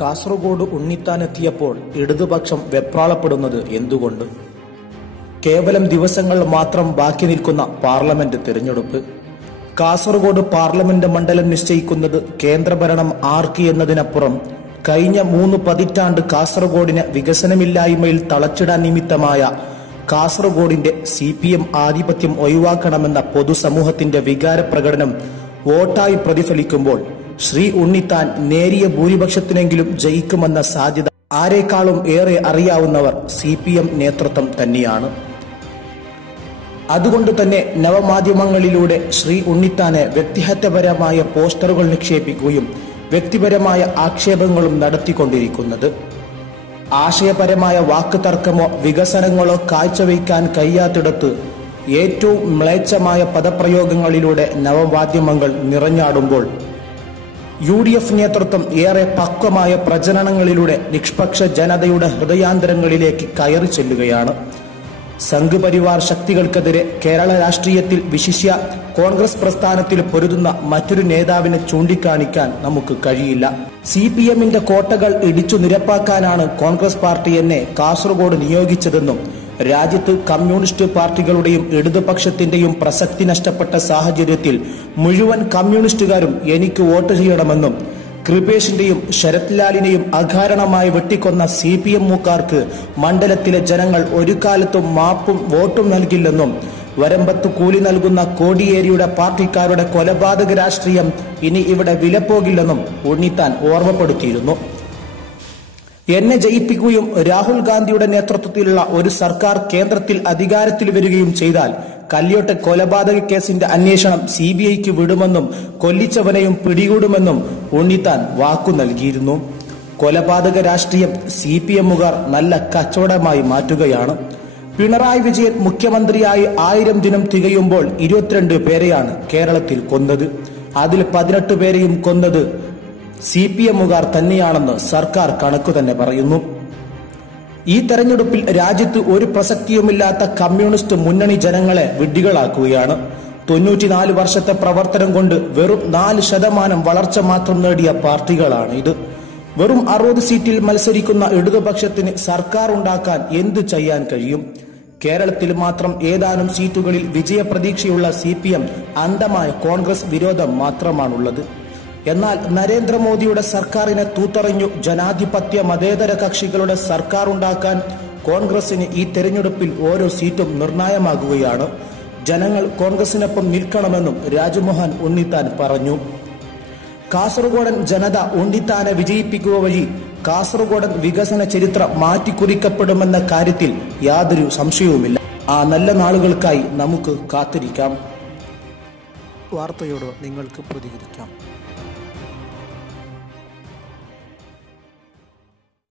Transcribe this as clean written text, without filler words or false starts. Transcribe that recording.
കാസർഗോഡ് ഉണ്ണിത്താനെത്തിയപ്പോൾ ഇടതുപക്ഷം വെപ്രാളപ്പെടുന്നത് എന്തുകൊണ്ട്? കേവലം ദിവസങ്ങൾ മാത്രം ബാക്കി നിൽക്കുന്ന പാർലമെന്റ് തിരഞ്ഞെടുപ്പ്. കാസർഗോഡ് പാർലമെന്റ് മണ്ഡലം നിശ്ചയിക്കുന്നത് കേന്ദ്രഭരണം ആർക്ക് എന്നതിനപ്പുറം കഴിഞ്ഞ 3 പതിറ്റാണ്ട് കാസർഗോഡിനെ വികസനമില്ലായ്മയിൽ തളച്ചിടാൻ നിമിത്തമായ കാസർഗോഡിന്റെ CPM ആധിപത്യം ഒഴിവാക്കണമെന്ന പൊതുസമൂഹത്തിന്റെ വികാരപ്രകടനം വോട്ടായി പ്രതിഫലിക്കുമ്പോൾ ശ്രീ ഉണ്ണിത്താൻ നേരിയ ഭൂരിപക്ഷത്തിനെങ്കിലും ജയിക്കുമെന്ന സാധ്യത ആരെക്കാളും ഏറെ അറിയാവുന്നവർ CPM നേതൃത്വം തന്നെയാണ്. അതുകൊണ്ട് തന്നെ നവമാധ്യമങ്ങളിലൂടെ ശ്രീ ഉണ്ണിത്താനെ വ്യക്തിഹത്യപരമായ പോസ്റ്ററുകൾ നിക്ഷേപിക്കുകയും വ്യക്തിപരമായ ആക്ഷേപങ്ങളും നടത്തിക്കൊണ്ടിരിക്കുന്നത്. ആശയപരമായ വാക്കുതർക്കമോ വികസനങ്ങളോ കാഴ്ചവെക്കാൻ കഴിയാത്തിടത്ത് ഏറ്റവും മ്ലേച്ഛമായ പദപ്രയോഗങ്ങളിലൂടെ നവമാധ്യമങ്ങൾ നിറഞ്ഞാടുമ്പോൾ UDF നേതൃത്വം ഏറെ പക്വമായ പ്രചരണങ്ങളിലൂടെ നിഷ്പക്ഷ ജനതയുടെ ഹൃദയാന്തരങ്ങളിലേക്ക് കയറി ചെല്ലുകയാണ്. സംഘ് പരിവാർ ശക്തികൾക്കെതിരെ കേരള രാഷ്ട്രീയത്തിൽ വിശിഷ്യ കോൺഗ്രസ് പ്രസ്ഥാനത്തിൽ പൊരുതുന്ന മറ്റൊരു നേതാവിനെ ചൂണ്ടിക്കാണിക്കാൻ നമുക്ക് കഴിയില്ല. CPMന്റെ കോട്ടകൾ ഇടിച്ചു നിരപ്പാക്കാനാണ് കോൺഗ്രസ് പാർട്ടി എന്നെ കാസർഗോഡ് നിയോഗിച്ചതെന്നും രാജ്യത്ത് കമ്മ്യൂണിസ്റ്റ് പാർട്ടികളുടെയും ഇടതുപക്ഷത്തിന്റെയും പ്രസക്തി നഷ്ടപ്പെട്ട സാഹചര്യത്തിൽ മുഴുവൻ കമ്മ്യൂണിസ്റ്റുകാരും എനിക്ക് വോട്ട് ചെയ്യണമെന്നും കൃപേഷിന്റെയും ശരത് ലാലിനെയും അകാരണമായി വെട്ടിക്കൊന്ന CPM മൂക്കാർക്ക് മണ്ഡലത്തിലെ ജനങ്ങൾ ഒരു കാലത്തും മാപ്പും വോട്ടും നൽകില്ലെന്നും വരമ്പത്ത് കൂലി നൽകുന്ന കോടിയേരിയുടെ പാർട്ടിക്കാരുടെ കൊലപാതക രാഷ്ട്രീയം ഇനി ഇവിടെ വിലപ്പോകില്ലെന്നും ഉണ്ണിത്താൻ ഓർമ്മപ്പെടുത്തിയിരുന്നു. എന്നെ ജയിപ്പിക്കുകയും രാഹുൽ ഗാന്ധിയുടെ നേതൃത്വത്തിലുള്ള ഒരു സർക്കാർ കേന്ദ്രത്തിൽ അധികാരത്തിൽ വരികയും ചെയ്താൽ കല്യോട്ടെ കൊലപാതക കേസിന്റെ അന്വേഷണം CBIക്ക് വിടുമെന്നും കൊല്ലിച്ചവനെയും പിടികൂടുമെന്നും ഉണ്ണിത്താൻ വാക്കു നൽകിയിരുന്നു. കൊലപാതക രാഷ്ട്രീയം CPMകാർ നല്ല കച്ചവടമായി മാറ്റുകയാണ്. പിണറായി വിജയൻ മുഖ്യമന്ത്രിയായി 1000 ദിനം തികയുമ്പോൾ 22 പേരെയാണ് കേരളത്തിൽ കൊന്നത്. അതിൽ 18 പേരെയും കൊന്നത് CPMകാർ തന്നെയാണെന്ന് സർക്കാർ കണക്കു തന്നെ പറയുന്നു. ഈ തെരഞ്ഞെടുപ്പിൽ രാജ്യത്ത് ഒരു പ്രസക്തിയുമില്ലാത്ത കമ്മ്യൂണിസ്റ്റ് മുന്നണി ജനങ്ങളെ വിഡ്ഢികളാക്കുകയാണ്. 94 വർഷത്തെ പ്രവർത്തനം കൊണ്ട് വെറും 4% വളർച്ച മാത്രം നേടിയ പാർട്ടികളാണ് ഇത്. വെറും 60 സീറ്റിൽ മത്സരിക്കുന്ന ഇടതുപക്ഷത്തിന് സർക്കാർ ഉണ്ടാക്കാൻ എന്ത് ചെയ്യാൻ കഴിയും? കേരളത്തിൽ മാത്രം ഏതാനും സീറ്റുകളിൽ വിജയപ്രതീക്ഷയുള്ള CPM അന്ധമായ കോൺഗ്രസ് വിരോധം മാത്രമാണുള്ളത്. എന്നാൽ നരേന്ദ്രമോദിയുടെ സർക്കാരിനെ തൂത്തറിഞ്ഞു ജനാധിപത്യ മതേതര കക്ഷികളുടെ സർക്കാർ ഉണ്ടാക്കാൻ കോൺഗ്രസിന് ഈ തെരഞ്ഞെടുപ്പിൽ ഓരോ സീറ്റും നിർണായകമാകുകയാണ്. ജനങ്ങൾ കോൺഗ്രസിനൊപ്പം നിൽക്കണമെന്നും രാജ്മോഹൻ ഉണ്ണിത്താൻ പറഞ്ഞു. കാസർഗോഡൻ ജനത ഉണ്ണിത്താനെ വിജയിപ്പിക്കുക വഴി കാസർഗോഡൻ വികസന ചരിത്രം മാറ്റിക്കുറിക്കപ്പെടുമെന്ന കാര്യത്തിൽ യാതൊരു സംശയവുമില്ല. ആ നല്ല നാളുകൾക്കായി നമുക്ക് കാത്തിരിക്കാം. വാർത്തയോട് നിങ്ങൾക്ക് പ്രതികരിക്കാം.